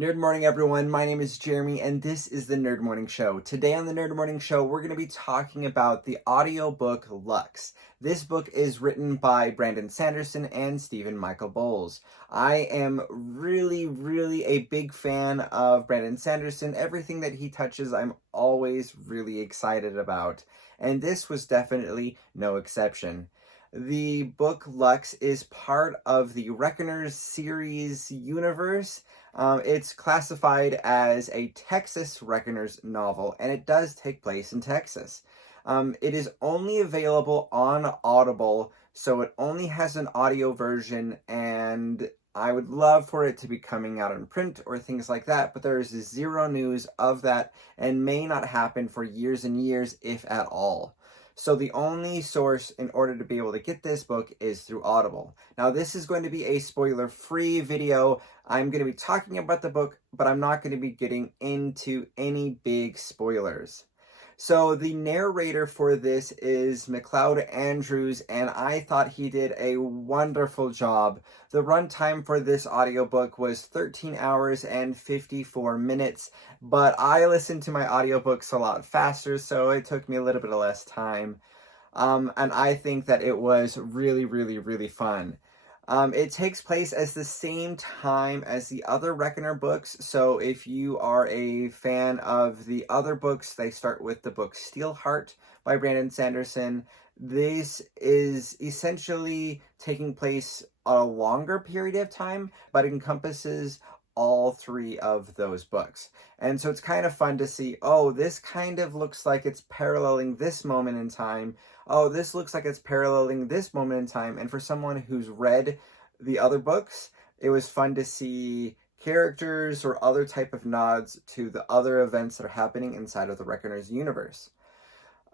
Nerd Morning, everyone. My name is Jeremy, and this is the Nerd Morning Show. Today on the Nerd Morning Show, we're going to be talking about the audiobook Lux. This book is written by Brandon Sanderson and Stephen Michael Bohls. I am really a big fan of Brandon Sanderson. Everything that he touches, I'm always really excited about. And this was definitely no exception. The book Lux is part of the Reckoners series universe. It's classified as a Texas Reckoners novel, and it does take place in Texas. It is only available on Audible, so it only has an audio version, and I would love for it to be coming out in print or things like that, but there is zero news of that and may not happen for years and years, if at all. So the only source in order to be able to get this book is through Audible. Now, this is going to be a spoiler-free video. I'm going to be talking about the book, but I'm not going to be getting into any big spoilers. So the narrator for this is MacLeod Andrews, and I thought he did a wonderful job. The runtime for this audiobook was 13 hours and 54 minutes, but I listened to my audiobooks a lot faster, so it took me a little bit of less time. And I think that it was really fun. It takes place as the same time as the other Reckoner books, so if you are a fan of the other books, they start with the book Steelheart by Brandon Sanderson. This is essentially taking place a longer period of time, but encompasses all three of those books. And so it's kind of fun to see, oh, this kind of looks like it's paralleling this moment in time. Oh, this looks like it's paralleling this moment in time. And for someone who's read the other books, it was fun to see characters or other type of nods to the other events that are happening inside of the Reckoner's universe.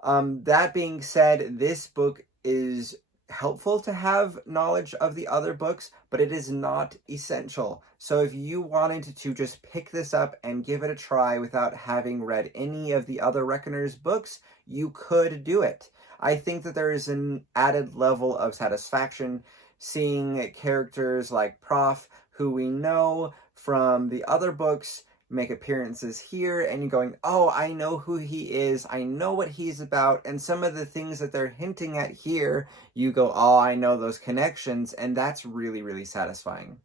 That being said, this book is helpful to have knowledge of the other books, but it is not essential. So if you wanted to just pick this up and give it a try without having read any of the other Reckoners books, you could do it. I think that there is an added level of satisfaction seeing characters like Prof, who we know from the other books, make appearances here, and you're going, oh, I know who he is, I know what he's about, and some of the things that they're hinting at here, you go, oh, I know those connections, and that's really satisfying.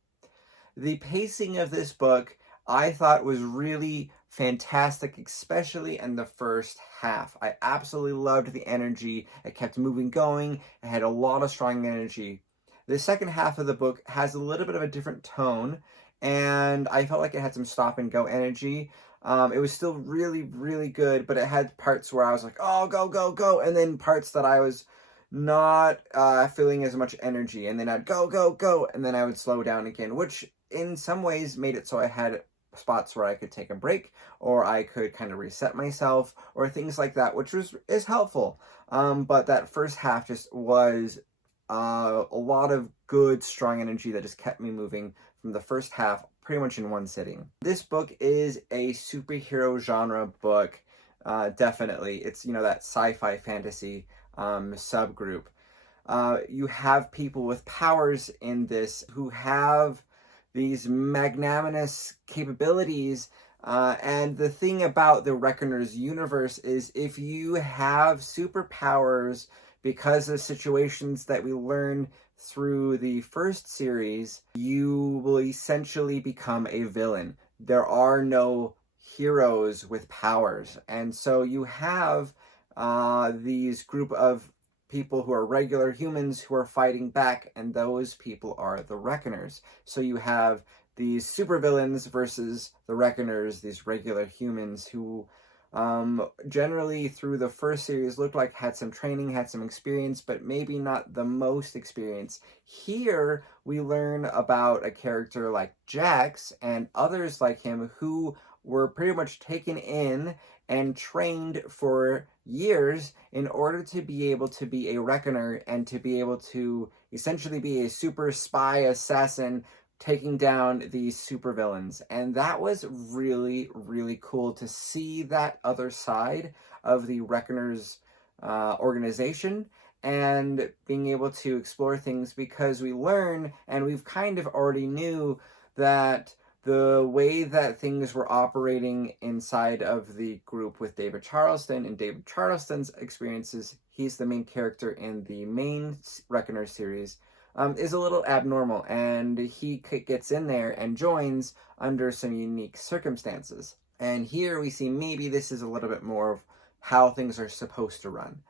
The pacing of this book, I thought, was really fantastic, especially in the first half. I absolutely loved the energy. It kept moving going. It had a lot of strong energy. The second half of the book has a little bit of a different tone, and I felt like it had some stop and go energy. It was still really good, but it had parts where I was like, oh, go, and then parts that I was not feeling as much energy, and then I'd go, and then I would slow down again, which in some ways made it so I had spots where I could take a break, or I could kind of reset myself, or things like that, which is helpful. But that first half just was a lot of good, strong energy that just kept me moving from the first half pretty much in one sitting. This book is a superhero genre book, definitely. It's, that sci-fi fantasy subgroup. You have people with powers in this who have these magnanimous capabilities, and the thing about the Reckoner's universe is if you have superpowers because of situations that we learn through the first series, you will essentially become a villain. There are no heroes with powers, and so you have these group of people who are regular humans who are fighting back, and those people are the Reckoners. So you have these supervillains versus the Reckoners, these regular humans who generally through the first series looked like had some training, had some experience, but maybe not the most experience. Here we learn about a character like Jax and others like him who were pretty much taken in and trained for years in order to be able to be a Reckoner and to be able to essentially be a super spy assassin taking down these supervillains. And that was really cool to see that other side of the Reckoners organization and being able to explore things, because we learn, and we've kind of already knew, that the way that things were operating inside of the group with David Charleston and David Charleston's experiences, he's the main character in the main Reckoner series, is a little abnormal, and he gets in there and joins under some unique circumstances. And here we see maybe this is a little bit more of how things are supposed to run.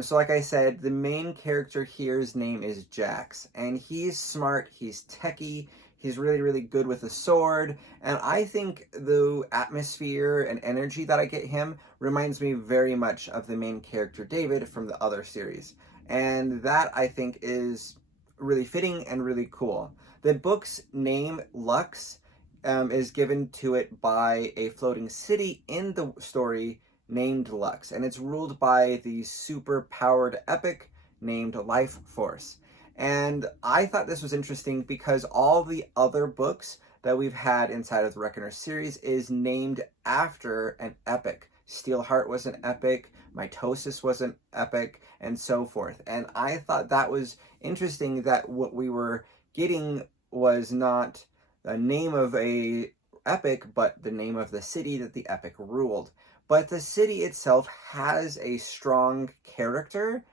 So like I said, the main character here's name is Jax, and he's smart, he's techie, he's really, really good with a sword, and I think the atmosphere and energy that I get him reminds me very much of the main character David from the other series. And that, I think, is really fitting and really cool. The book's name, Lux, is given to it by a floating city in the story named Lux, and it's ruled by the super-powered epic named Life Force. And I thought this was interesting because all the other books that we've had inside of the Reckoner series is named after an epic. Steelheart was an epic, Mitosis was an epic, and so forth. And I thought that was interesting that what we were getting was not the name of a epic, but the name of the city that the epic ruled. But the city itself has a strong character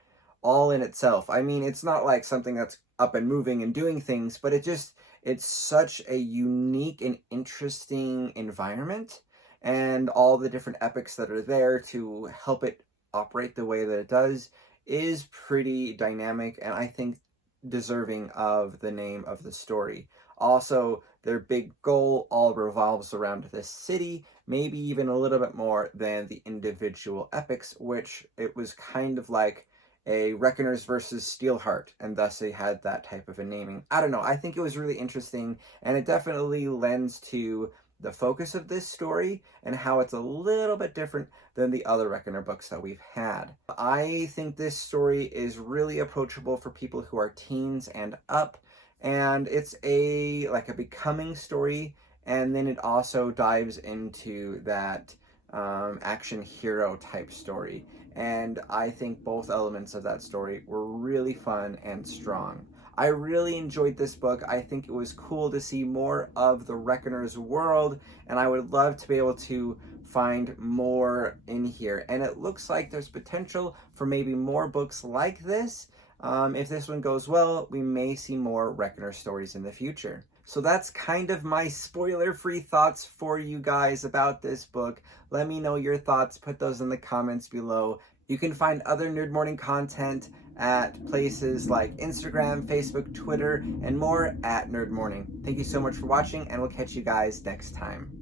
all in itself. I mean, it's not like something that's up and moving and doing things, but it's such a unique and interesting environment, and all the different epics that are there to help it operate the way that it does is pretty dynamic, and I think deserving of the name of the story. Also, their big goal all revolves around this city, maybe even a little bit more than the individual epics, which it was kind of like a Reckoners versus Steelheart, and thus they had that type of a naming. I don't know, I think it was really interesting, and it definitely lends to the focus of this story and how it's a little bit different than the other Reckoner books that we've had. I think this story is really approachable for people who are teens and up, and it's a becoming story, and then it also dives into that action hero type story. And I think both elements of that story were really fun and strong. I really enjoyed this book. I think it was cool to see more of the Reckoner's world, and I would love to be able to find more in here. And it looks like there's potential for maybe more books like this. If this one goes well, we may see more Reckoner stories in the future. So that's kind of my spoiler-free thoughts for you guys about this book. Let me know your thoughts. Put those in the comments below. You can find other Nerd Morning content at places like Instagram, Facebook, Twitter, and more at Nerd Morning. Thank you so much for watching, and we'll catch you guys next time.